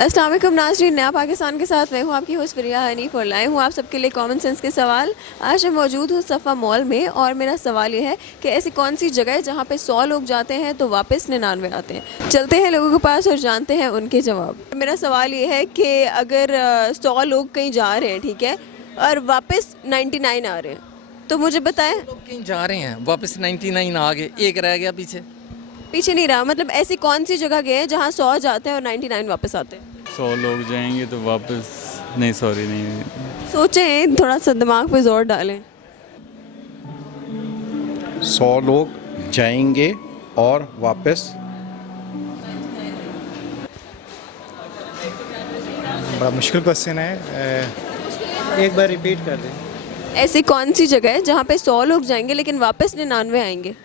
अस्सलाम वालेकुम नाज़रीन, नया पाकिस्तान के साथ मैं हूँ आपकी होस्ट फरिया हनीफ और लाए हूँ आप सबके लिए कॉमन सेंस के सवाल। आज मैं मौजूद हूँ सफ़ा मॉल में और मेरा सवाल ये है कि ऐसी कौन सी जगह है जहाँ पे 100 लोग जाते हैं तो वापस 99 आते हैं। चलते हैं लोगों के पास और जानते हैं उनके जवाब। मेरा सवाल ये है कि अगर 100 लोग कहीं जा रहे हैं, ठीक है, और वापस 99 आ रहे हैं, तो मुझे बताएं। लोग कहीं जा रहे हैं, वापस 99 आ गए, एक रह गया पीछे। पीछे नहीं रहा, मतलब ऐसी कौन सी जगह गए हैं जहाँ 100 जाते हैं और 99 वापस आते हैं। 100 लोग जाएंगे तो वापस नहीं, सॉरी नहीं। सोचें, थोड़ा सा दिमाग पे जोर डालें। 100 लोग जाएंगे और वापस बड़ा मुश्किल क्वेश्चन है, एक बार रिपीट कर दें। ऐसी कौन सी जगह है जहाँ पे 100 लोग जाएंगे लेकिन वापस 99 आएंगे।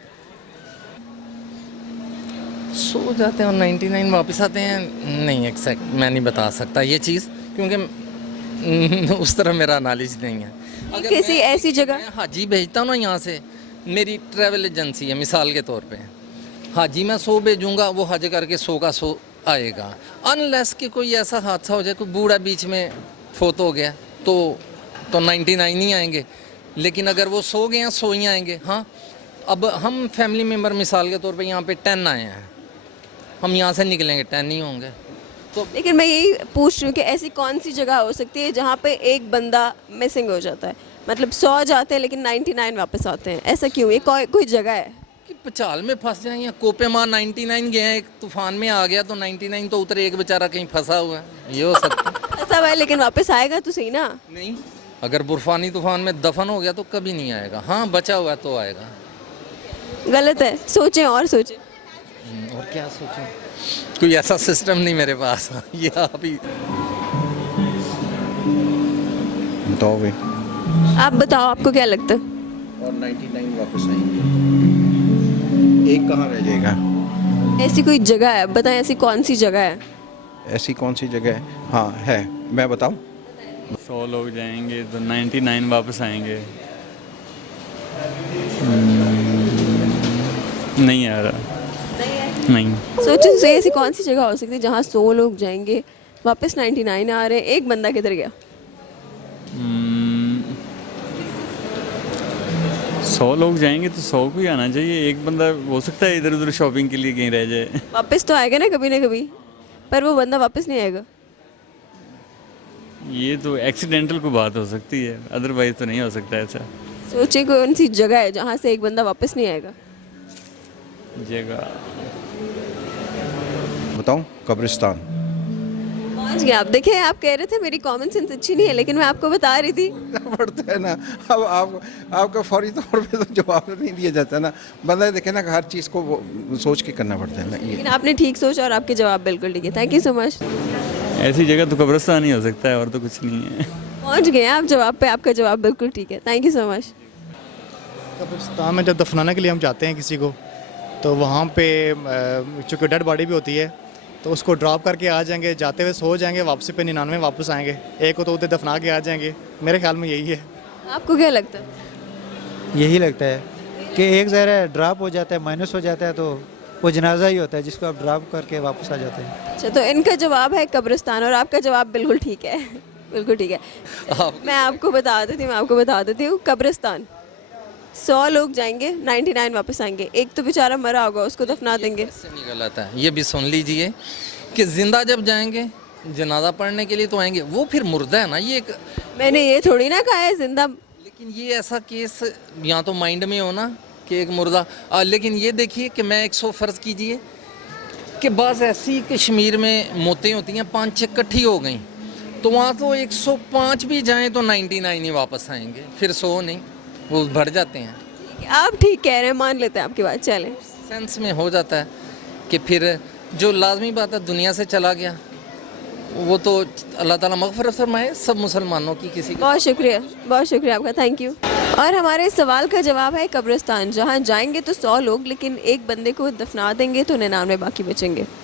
100 जाते हैं और 99 वापस आते हैं। नहीं, एग्जैक्ट मैं नहीं बता सकता ये चीज़, क्योंकि उस तरह मेरा नॉलेज नहीं है। अगर किसी मैं ऐसी जगह मैं हाजी भेजता हूँ ना, यहाँ से मेरी ट्रैवल एजेंसी है, मिसाल के तौर पे हाजी मैं 100 भेजूँगा, वो हज करके 100 का 100 आएगा। अनलेस कि कोई ऐसा हादसा हो जाए, कोई बूढ़ा बीच में फोत हो गया तो 99 ही आएंगे, लेकिन अगर वो 100 गए हैं 100 ही आएंगे। हाँ, अब हम फैमिली मेम्बर मिसाल के तौर पे यहाँ पे 10 आए हैं, हम यहाँ से निकलेंगे 10 ही होंगे। तो लेकिन मैं यही पूछ रही हूँ कि ऐसी कौन सी जगह हो सकती है जहाँ पे एक बंदा मिसिंग हो जाता है, मतलब 100 जाते हैं लेकिन 99 वापस आते हैं, ऐसा क्यों? ये कोई जगह है कि पचाल में फंस जाए, या कोपे मार 99 गए हैं, एक तूफान में आ गया तो 99 तो उतरे, एक बेचारा कहीं फंसा हुआ है, ये हो सकता है। ऐसा है, लेकिन वापस आएगा तो सही ना। नहीं, अगर बुरफानी तूफान में दफन हो गया तो कभी नहीं आएगा। हाँ, बचा हुआ तो आएगा। गलत है, सोचें और सोचें। और क्या सोचूं, कोई ऐसा सिस्टम नहीं मेरे पास। ये आप ही बताओ भाई। आप बताओ, आपको क्या लगता है? और 99 वापस आएंगे, एक कहाँ रह जाएगा? ऐसी कोई जगह है, बताएं ऐसी कौन सी जगह है। ऐसी कौन सी जगह है? हाँ है, मैं बताऊं? 100 लोग जाएंगे तो 99 वापस आएंगे। नहीं आ रहा, नहीं। सोचो से ऐसी कौन सी जगह हो सकती है जहाँ 100 लोग जाएंगे वापस 99 आ रहे हैं, एक बंदा किधर गया? 100 लोग जाएंगे तो 100 को ही आना चाहिए, एक बंदा हो सकता है इधर उधर शॉपिंग के लिए कहीं रह जाए। वापस तो आएगा ना कभी, पर वो बंदा वापस नहीं आएगा। ये तो एक्सीडेंटल को बात हो सकती है, अदरवाइज तो नहीं हो सकता ऐसा। सोचिए कौन सी जगह है जहाँ से एक बंदा वापस नहीं आएगा। जगह बताऊं? कब्रिस्तान। पहुँच गया आप। देखें, आप कह रहे थे मेरी कॉमन सेंस अच्छी नहीं है, लेकिन मैं आपको बता रही थी। पड़ता है ना। अब आपका फौरी तौर पे तो जवाब नहीं दिया जाता ना, बंदा देखे ना, हर चीज़ को सोच के करना पड़ता है ना। ये लेकिन आपने ठीक सोचा और आपके जवाब बिल्कुल ठीक है। Thank you so much. ऐसी जगह तो कब्रिस्तान ही हो सकता है, और तो कुछ नहीं है। पहुँच गए आप जवाब पे, आपका जवाब बिल्कुल ठीक है। Thank you so much. कब्रिस्तान में जब दफनाने के लिए हम जाते हैं किसी को, तो वहाँ पे चूँकि डेड बॉडी भी होती है, तो उसको ड्रॉप करके आ जाएंगे, जाते हुए 100 जाएंगे, वापसी पे 99 वापस आएंगे, एक को तो उधर दफना के आ जाएंगे। मेरे ख्याल में यही है। आपको क्या लगता है? यही लगता है कि एक ज़रा ड्रॉप हो जाता है, माइनस हो जाता है, तो वो जनाजा ही होता है जिसको आप ड्रॉप करके वापस आ जाते हैं। अच्छा, तो इनका जवाब है कब्रिस्तान और आपका जवाब बिल्कुल ठीक है। बिल्कुल ठीक है। मैं आपको बता देती हूँ कब्रिस्तान। 100 लोग जाएंगे, 99 वापस आएंगे, एक तो बेचारा मरा होगा, उसको दफना देंगे। इससे नहीं गलत है, ये भी सुन लीजिए कि जिंदा जब जाएंगे जनाजा पढ़ने के लिए तो आएंगे, वो फिर मुर्दा है ना। ये एक, मैंने ये थोड़ी ना कहा है जिंदा। लेकिन ये ऐसा केस यहाँ तो माइंड में हो ना कि एक मुर्दा, लेकिन ये देखिए कि मैं 100 फ़र्ज़ कीजिए कि बाज़ ऐसी कश्मीर में मौतें होती हैं 5-6 इकट्ठी हो गई, तो वहाँ तो 105 भी जाएं तो 99 ही वापस आएंगे, फिर 100 नहीं, वो भर जाते हैं। आप ठीक कह रहे हैं, मान लेते हैं आपकी बात। चलें, सेंस में हो जाता है कि फिर जो लाजमी बात है दुनिया से चला गया, वो तो अल्लाह ताला मग़फ़िरत फरमाए सब मुसलमानों की। किसी बहुत शुक्रिया आपका, थैंक यू। और हमारे सवाल का जवाब है कब्रिस्तान, जहाँ जाएंगे तो 100 लोग लेकिन एक बंदे को दफना देंगे तो 99 बाकी बचेंगे।